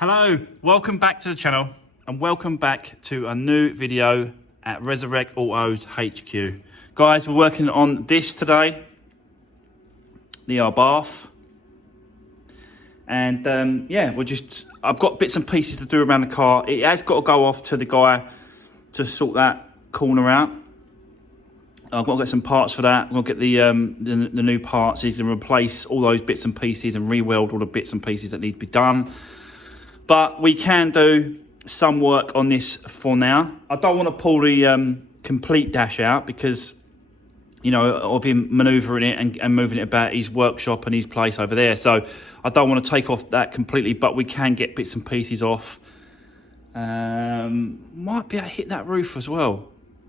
Hello, welcome back to the channel and welcome back to a new video at Resurwreck Autos HQ. Guys, we're working on this today, the Abarth. And yeah, I've got bits and pieces to do around the car. It has got to go off to the guy to sort that corner out. I've got to get some parts for that. I'm going to get the new parts. He's going to replace all those bits and pieces and re-weld all the bits and pieces that need to be done. But we can do some work on this for now. I don't want to pull the complete dash out because, you know, of him manoeuvring it and moving it about his workshop and his place over there. So I don't want to take off that completely, but we can get bits and pieces off. Might be able to hit that roof as well.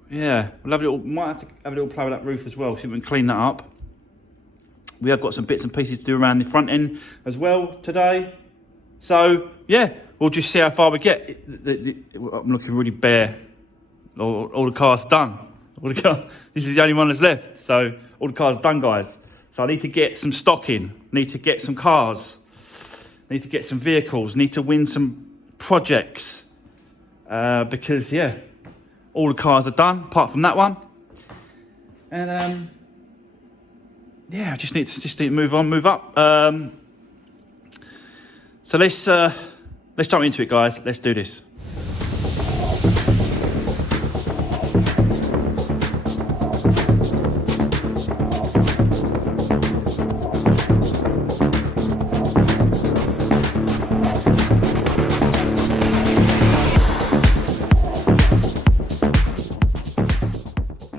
Yeah, might have to have a little play with that roof as well, see if we can clean that up. We have got some bits and pieces to do around the front end as well today. So, yeah, we'll just see how far we get. I'm looking really bare. All the cars are done. This is the only one that's left. So, all the cars are done, guys. So, I need to get some stock in. Need to get some cars. Need to get some vehicles. Need to win some projects. Because, yeah, all the cars are done, apart from that one. And, yeah, I just need to move on, move up. So let's jump into it, guys. Let's do this.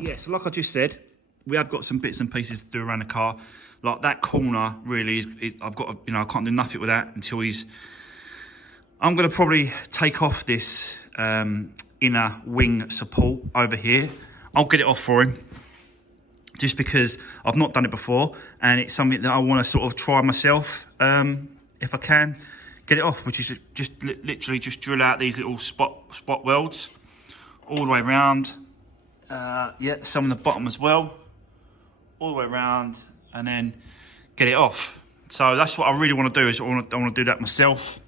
Yeah, so like I just said, we have got some bits and pieces to do around the car. Like that corner really is I've got to, you know, I can't do nothing with that until I'm going to probably take off this inner wing support over here. I'll get it off for him just because I've not done it before and it's something that I want to sort of try myself if I can get it off, which is just literally just drill out these little spot welds all the way around. Yeah, some in the bottom as well, all the way around, and then get it off. So that's what I really want to do, is I want to do that myself.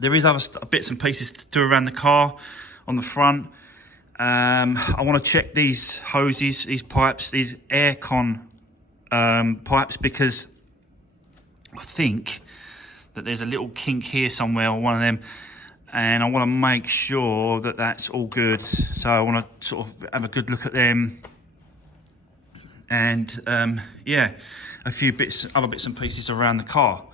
There is other bits and pieces to do around the car on the front. I want to check these hoses, these pipes, these aircon pipes, because I think that there's a little kink here somewhere on one of them, and I want to make sure that that's all good. So I want to sort of have a good look at them. And yeah, a few other bits and pieces around the car.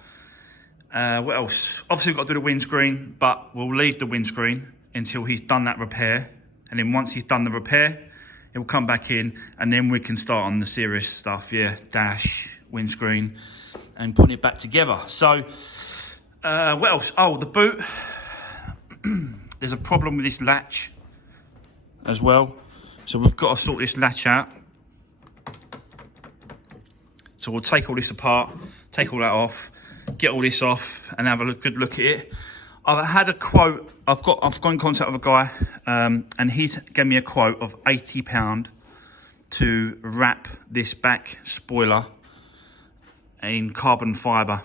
What else? Obviously we've got to do the windscreen, but we'll leave the windscreen until he's done that repair. And then once he's done the repair, he'll come back in and then we can start on the serious stuff. Yeah, dash, windscreen, and putting it back together. So what else? Oh, the boot. There's a problem with this latch as well. So we've got to sort this latch out. So we'll take all this apart, take all that off, get all this off, and have a good look at it. I've had a quote. I've got in contact with a guy, and he's given me a quote of £80 to wrap this back spoiler in carbon fibre.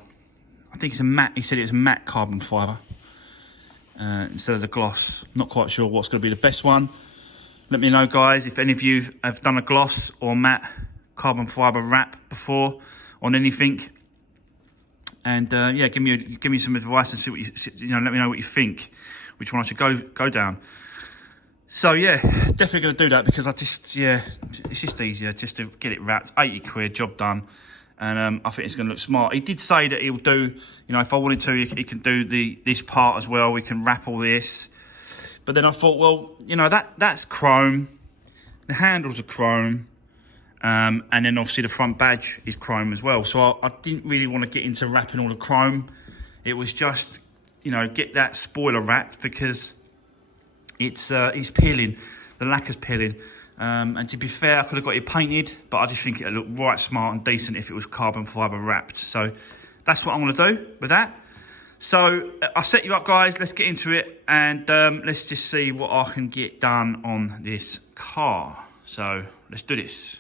I think it's a matte. He said it's matte carbon fibre instead of the gloss. Not quite sure what's going to be the best one. Let me know, guys, if any of you have done a gloss or matte carbon fibre wrap before on anything, and yeah, give me some advice and see what you know. Let me know what you think, which one I should go down. So yeah, definitely going to do that because it's just easier just to get it wrapped. 80 quid, job done, and I think it's going to look smart. He did say that he'll do, you know, if I wanted to, he can do this part as well. We can wrap all this, but then I thought, well, you know, that's chrome, the handles are chrome. And then obviously the front badge is chrome as well. So I didn't really want to get into wrapping all the chrome. It was just, you know, get that spoiler wrapped because it's peeling. The lacquer's peeling. And to be fair, I could have got it painted, but I just think it'd look right smart and decent if it was carbon fibre wrapped. So that's what I'm going to do with that. So I'll set you up, guys. Let's get into it. And let's just see what I can get done on this car. So let's do this.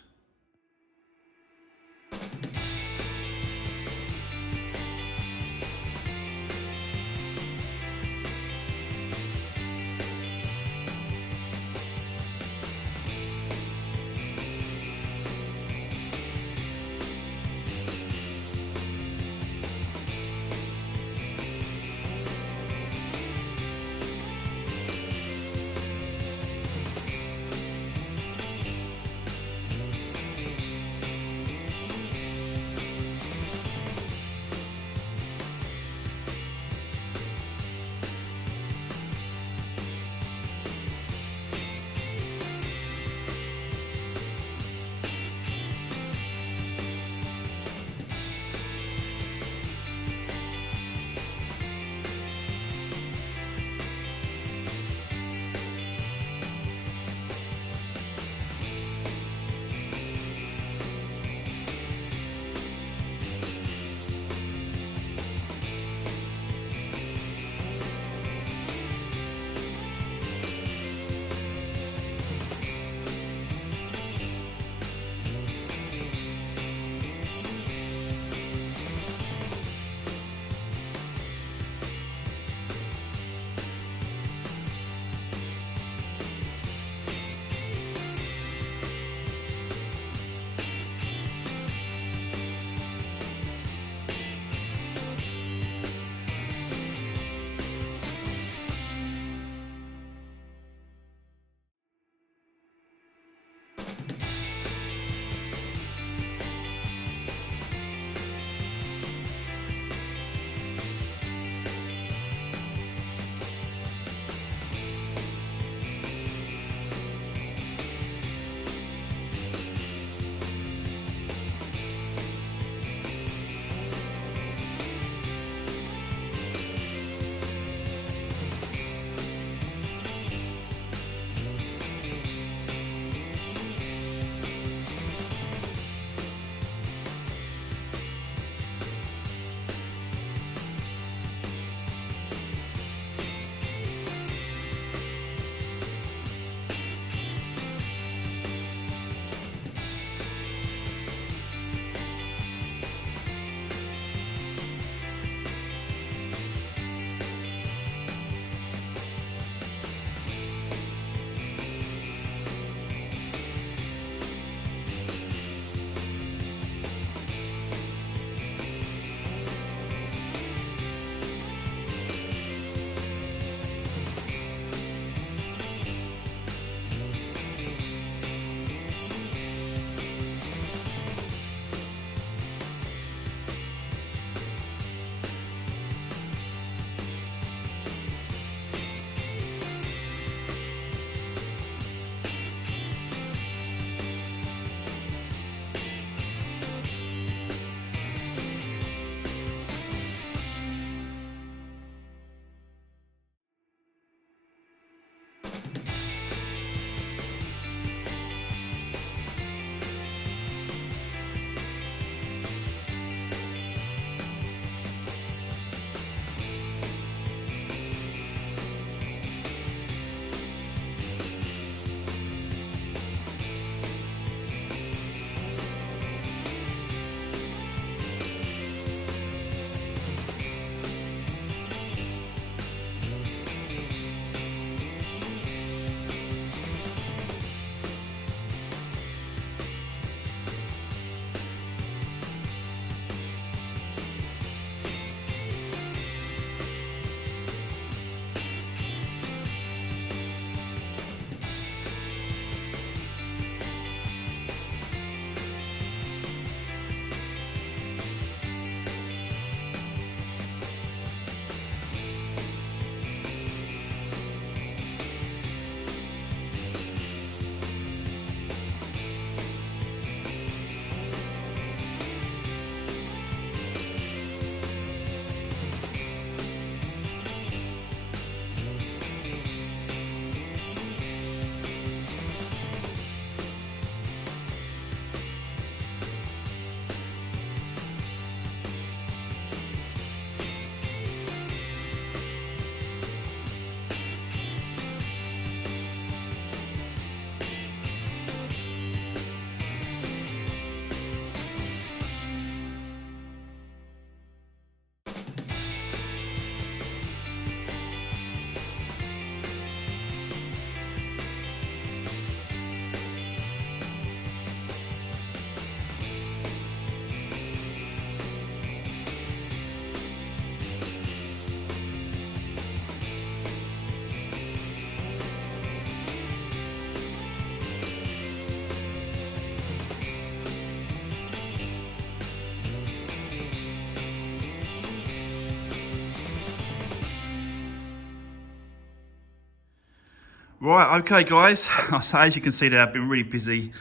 Right, okay guys, so as you can see there, I've been really busy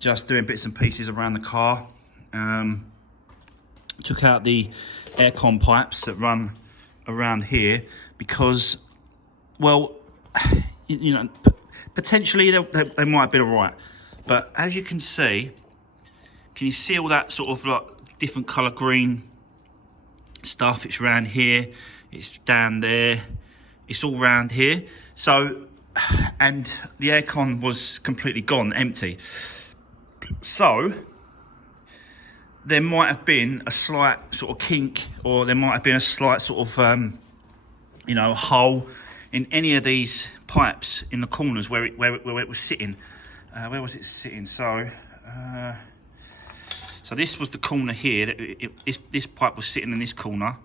just doing bits and pieces around the car. Took out the aircon pipes that run around here because, well, you know, potentially they might have been alright, but as you can see, can you see all that sort of like different colour green stuff? It's around here, it's down there, it's all around here. So, and the aircon was completely gone, empty. So there might have been a slight sort of kink, or there might have been a slight sort of you know, hole in any of these pipes in the corners where it was sitting. Where was it sitting? So so this was the corner here. That this pipe was sitting in this corner.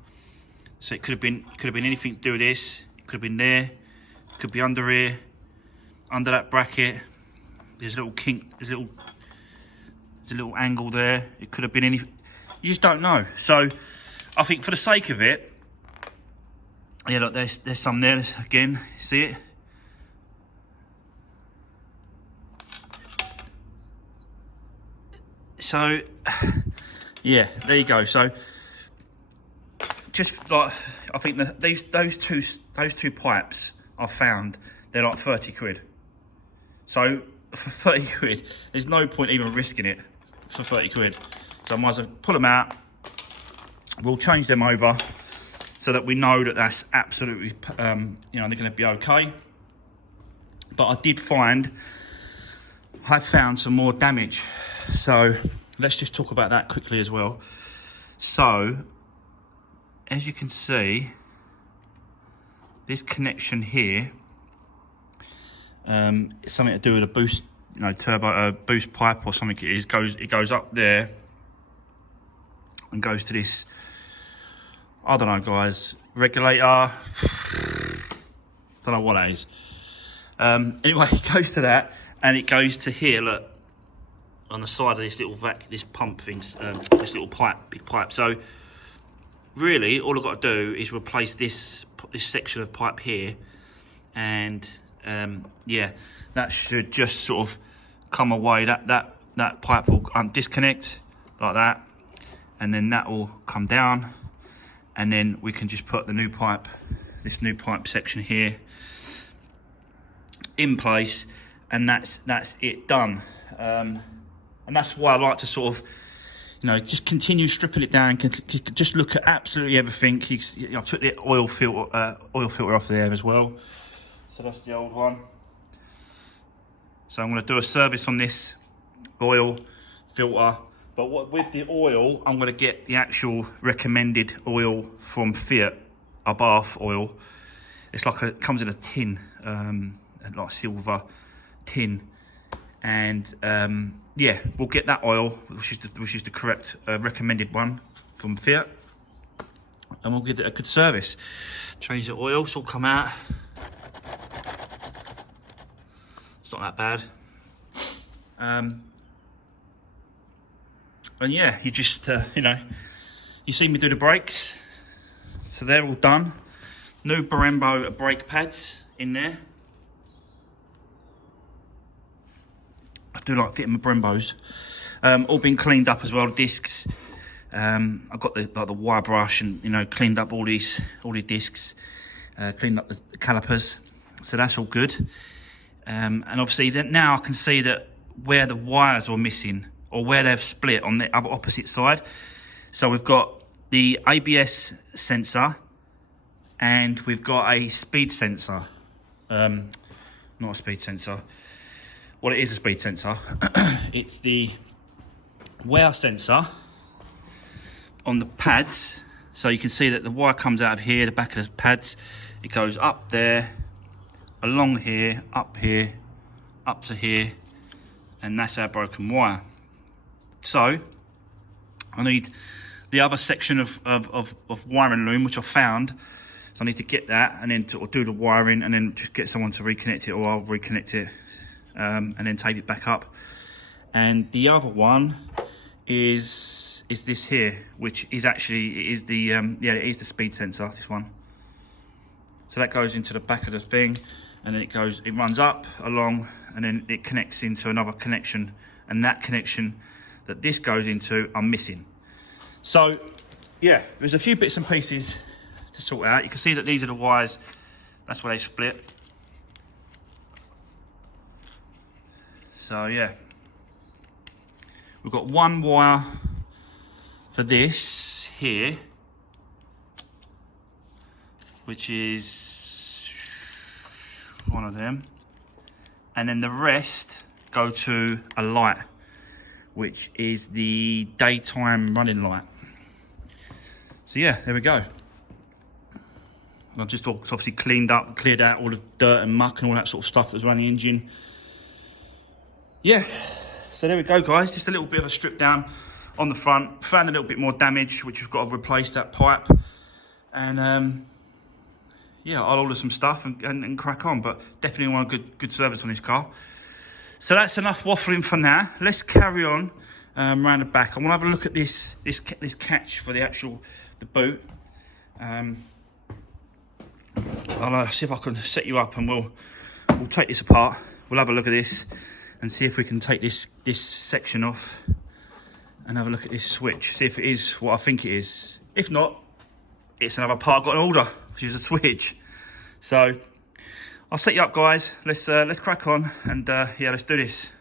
So it could have been anything to do with this. It could have been there. It could be under here, under that bracket. There's a little kink. There's a little angle there. It could have been any. You just don't know. So I think for the sake of it, yeah, look, there's some there again. See it? So yeah, there you go. So just like, I think those two pipes I found, they're like 30 quid. So for 30 quid, there's no point even risking it for 30 quid. So I might as well pull them out. We'll change them over so that we know that that's absolutely, you know, they're going to be okay. But I found some more damage. So let's just talk about that quickly as well. So as you can see, this connection here, it's something to do with a boost, you know, turbo boost pipe or something. It goes up there and goes to this, I don't know guys, regulator, don't know what that is. Anyway, it goes to that and it goes to here, look, on the side of this little this pump things, this little pipe, big pipe. So really all I've got to do is replace this section of pipe here, and yeah, that should just sort of come away. That pipe will disconnect like that, and then that will come down, and then we can just put the new pipe, this new pipe section here in place, and that's it done. And that's why I like to sort of, you know, just continue stripping it down, just look at absolutely everything. I took the oil filter off there as well. So that's the old one. So I'm going to do a service on this oil filter. But with the oil, I'm going to get the actual recommended oil from Fiat, Abarth oil. It's like it comes in a tin, like a silver tin. And yeah, we'll get that oil, which is the correct recommended one from Fiat, and we'll give it a good service. Change the oil, it's all come out. It's not that bad. And yeah, you just you know, you see me do the brakes, so they're all done. New Brembo brake pads in there. I do like fitting my Brembos. All been cleaned up as well. Discs. I've got the wire brush and, you know, cleaned up all the discs. Cleaned up the calipers. So that's all good. And obviously now I can see that where the wires were missing, or where they've split on the other opposite side. So we've got the ABS sensor, and we've got a speed sensor. Not a speed sensor. Well, it is a speed sensor. It's the wear sensor on the pads. So you can see that the wire comes out of here, the back of the pads. It goes up there, along here, up to here, and that's our broken wire. So I need the other section of wiring loom, which I found. So I need to get that, and then to do the wiring, and then just get someone to reconnect it, or I'll reconnect it. And then tape it back up. And the other one is this here, which is actually, it is the speed sensor, this one. So that goes into the back of the thing, and then it runs up, along, and then it connects into another connection, and that connection that this goes into, I'm missing. So, yeah, there's a few bits and pieces to sort out. You can see that these are the wires, that's where they split. So, yeah. We've got one wire for this here, which is one of them. And then the rest go to a light, which is the daytime running light. So yeah, there we go. I've just obviously cleared out all the dirt and muck and all that sort of stuff that was around the engine. Yeah, so there we go, guys. Just a little bit of a strip down on the front. Found a little bit more damage, which we've got to replace that pipe. And yeah, I'll order some stuff and crack on, but definitely want a good service on this car. So that's enough waffling for now. Let's carry on around the back. I want to have a look at this catch for the boot. I'll see if I can set you up, and we'll take this apart. We'll have a look at this and see if we can take this section off and have a look at this switch. See if it is what I think it is. If not, it's another part I've got an order, which is a switch. So I'll set you up, guys. Let's crack on, and yeah, let's do this.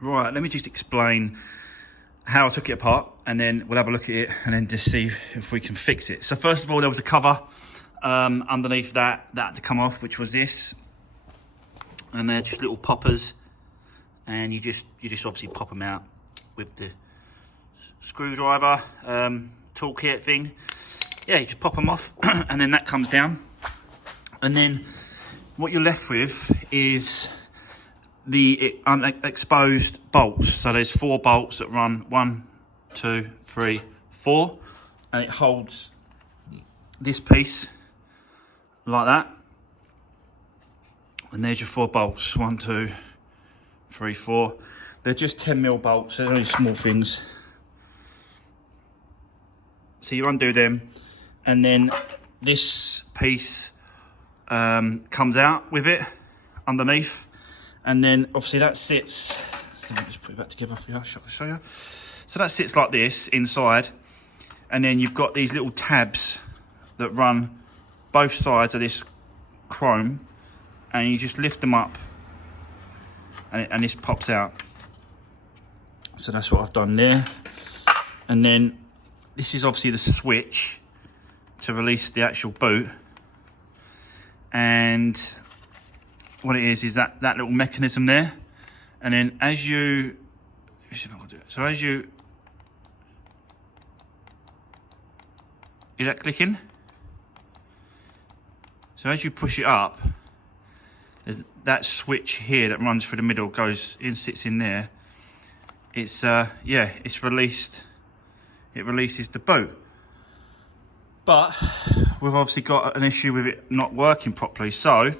Right, let me just explain how I took it apart, and then we'll have a look at it and then just see if we can fix it. So first of all, there was a cover underneath that had to come off, which was this, and they're just little poppers, and you just obviously pop them out with the screwdriver toolkit thing. Yeah, you just pop them off and then that comes down, and then what you're left with is the exposed bolts. So there's 4 bolts that run 1, 2, 3, 4, and it holds this piece like that. And there's your 4 bolts, 1, 2, 3, 4. They're just 10mm bolts, they're only small things. So you undo them, and then this piece comes out with it underneath. And then obviously that sits, so let me just put it back together for you, shall I show you? So that sits like this inside, and then you've got these little tabs that run both sides of this chrome, and you just lift them up, and this pops out. So that's what I've done there. And then this is obviously the switch to release the actual boot, and what it is that little mechanism there. And then as you, let me see if I can do it. So as you, hear that clicking? So as you push it up, there's that switch here that runs through the middle, goes in, sits in there. It's yeah, it's released. It releases the boot. But we've obviously got an issue with it not working properly. So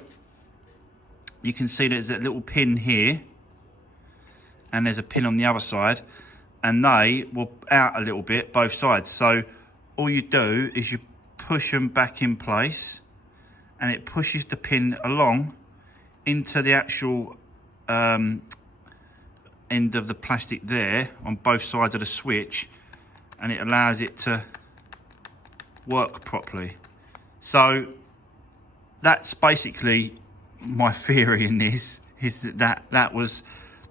you can see there's that little pin here, and there's a pin on the other side, and they will out a little bit, both sides. So all you do is you push them back in place, and it pushes the pin along into the actual end of the plastic there on both sides of the switch, and it allows it to work properly. So that's basically my theory in this, is that was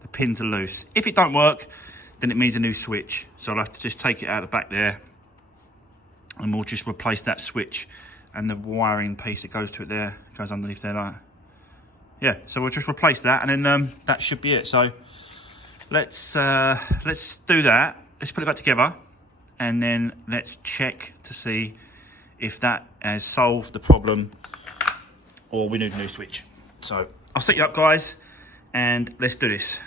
the pins are loose. If it don't work, then it means a new switch. So I'll have to just take it out the back there, and we'll just replace that switch and the wiring piece that goes to it there, goes underneath there like that. Yeah, so we'll just replace that, and then that should be it. So let's do that. Let's put it back together, and then let's check to see if that has solved the problem or we need a new switch. So I'll set you up, guys, and let's do this.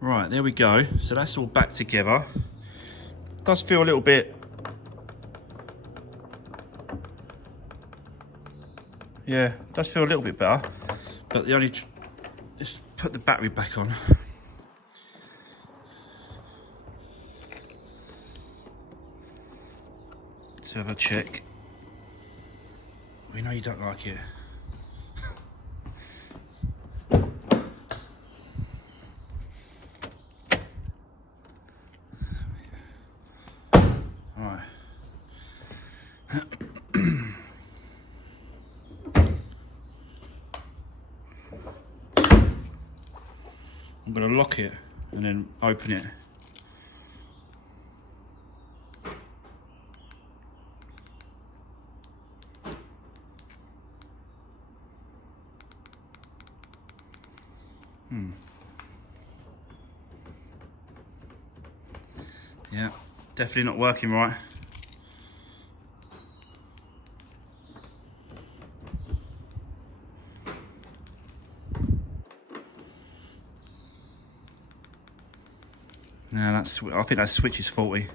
Right, there we go. So that's all back together. Does feel a little bit, yeah, does feel a little bit better. But the only, just put the battery back on. Let's have a check. We know you don't like it. I'm going to lock it and then open it. Yeah, definitely not working right. No, I think that switch is faulty.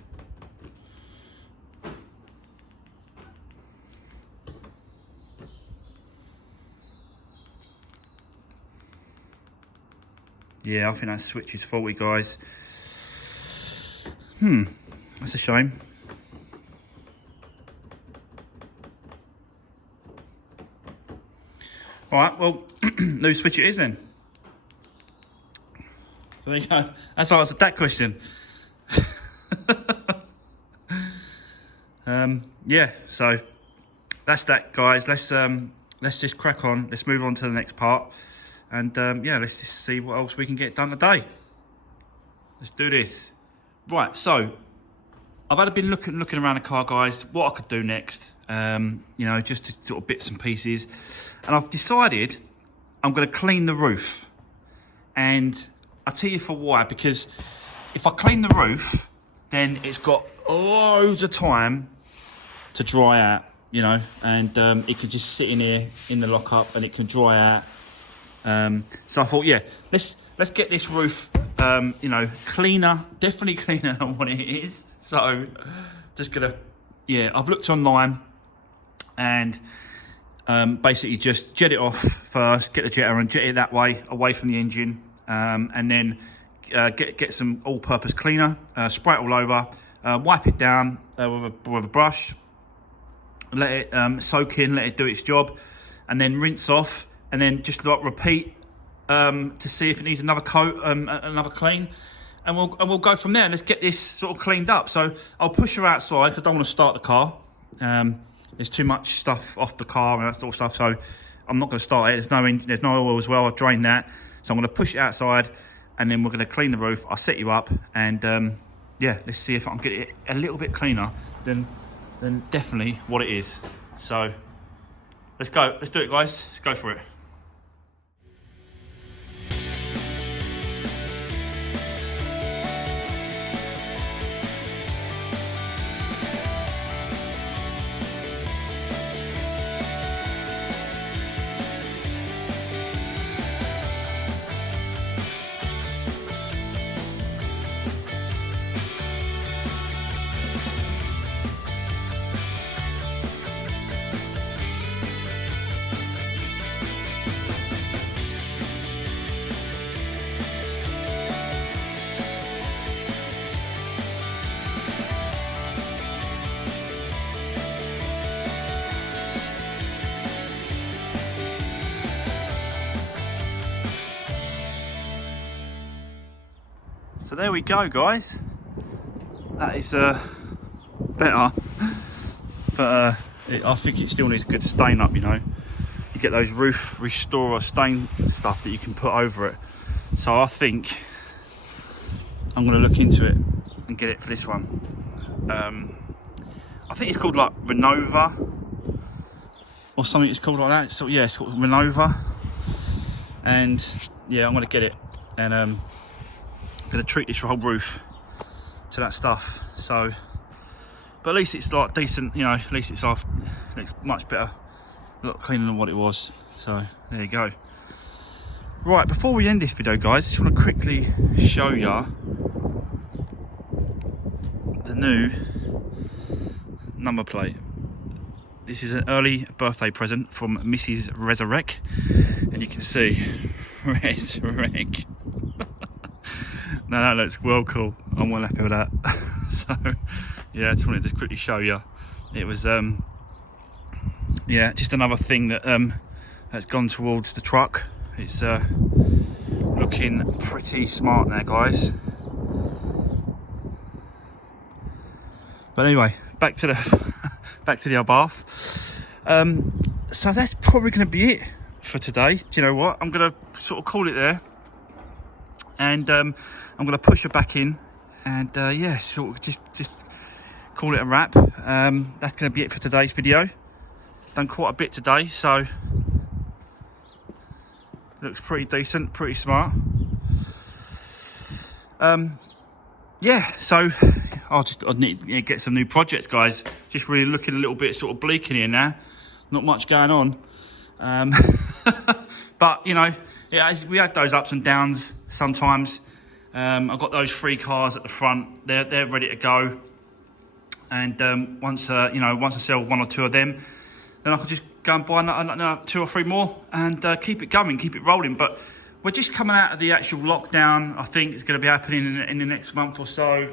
Yeah, I think that switch is faulty, guys. That's a shame. All right, well, new switch it is then. There you go. That's answered that question. Yeah, so that's that, guys. Let's just crack on. Let's move on to the next part, and yeah, let's just see what else we can get done today. Let's do this. Right, so I've been looking around the car, guys, what I could do next. You know, just to sort of bits and pieces, and I've decided I'm going to clean the roof, and I'll tell you for why. Because if I clean the roof, then it's got loads of time to dry out, you know, and it could just sit in here in the lockup and it can dry out. So I thought, yeah, let's get this roof, you know, cleaner, definitely cleaner than what it is. So just gonna, yeah, I've looked online and basically just jet it off first, get the jetter and jet it that way, away from the engine, and then get some all-purpose cleaner, spray it all over, wipe it down with a brush, let it soak in, let it do its job, and then rinse off, and then just like repeat to see if it needs another coat, another clean, and we'll go from there. Let's get this sort of cleaned up. So I'll push her outside because I don't want to start the car. There's too much stuff off the car and that sort of stuff, so I'm not going to start it. There's no oil as well. I've drained that, so I'm going to push it outside, and then we're going to clean the roof. I'll set you up, and yeah, let's see if I can get it a little bit cleaner than definitely what it is. So let's go. Let's do it, guys. Let's go for it. So there we go, guys. That is better, but I think it still needs a good stain up, you know. You get those roof restorer stain stuff that you can put over it. So I think I'm going to look into it and get it for this one. I think it's called like Renova or something. It's called like that. So yeah, it's called Renova. And yeah, I'm going to get it, and I'm going to treat this whole roof to that stuff. So, but at least it's like decent, you know. At least it's off. Looks much better, a lot cleaner than what it was. So there you go. Right, before we end this video, guys, I just want to quickly show you the new number plate. This is an early birthday present from Mrs. Resurwreck, and you can see Resurwreck. No, that looks well cool. I'm well happy with that. So yeah, I just wanted to quickly show you. It was yeah, just another thing that has gone towards the truck. It's looking pretty smart now, guys. But anyway, back to the Abarth. So that's probably going to be it for today. Do you know what? I'm going to sort of call it there, and I'm going to push it back in, and yeah, sort of just call it a wrap. That's going to be it for today's video. Done quite a bit today, so looks pretty decent, pretty smart. Yeah, so I need to get some new projects, guys. Just really looking a little bit sort of bleak in here now. Not much going on. But you know, yeah, we had those ups and downs sometimes. I've got those 3 cars at the front. They're ready to go. And once you know, once I sell 1 or 2 of them, then I could just go and buy another 2 or 3 more and keep it going, keep it rolling. But we're just coming out of the actual lockdown. I think it's going to be happening in the next month or so.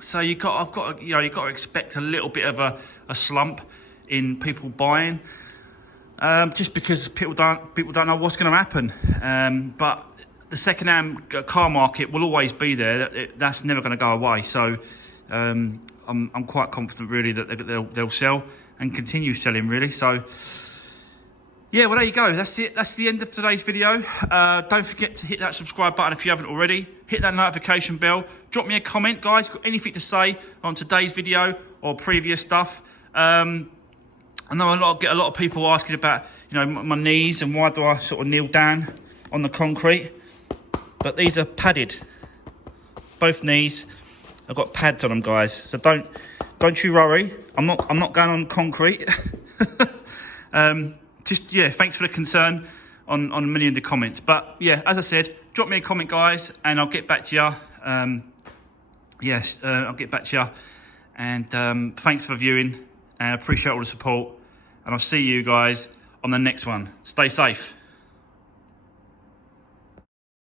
So you've got to expect a little bit of a slump in people buying, just because people don't know what's going to happen. But the second-hand car market will always be there. That's never going to go away. So I'm quite confident, really, that they'll sell and continue selling, really. So yeah, well, there you go. That's it. That's the end of today's video. Don't forget to hit that subscribe button if you haven't already. Hit that notification bell. Drop me a comment, guys. Got anything to say on today's video or previous stuff? I know I get a lot of people asking about, you know, my knees and why do I sort of kneel down on the concrete. But these are padded. Both knees. I've got pads on them, guys. So don't you worry. I'm not going on concrete. Just, yeah, thanks for the concern on many of the comments. But, yeah, as I said, drop me a comment, guys, and I'll get back to you. Yes, I'll get back to you. And thanks for viewing, and I appreciate all the support. And I'll see you guys on the next one. Stay safe.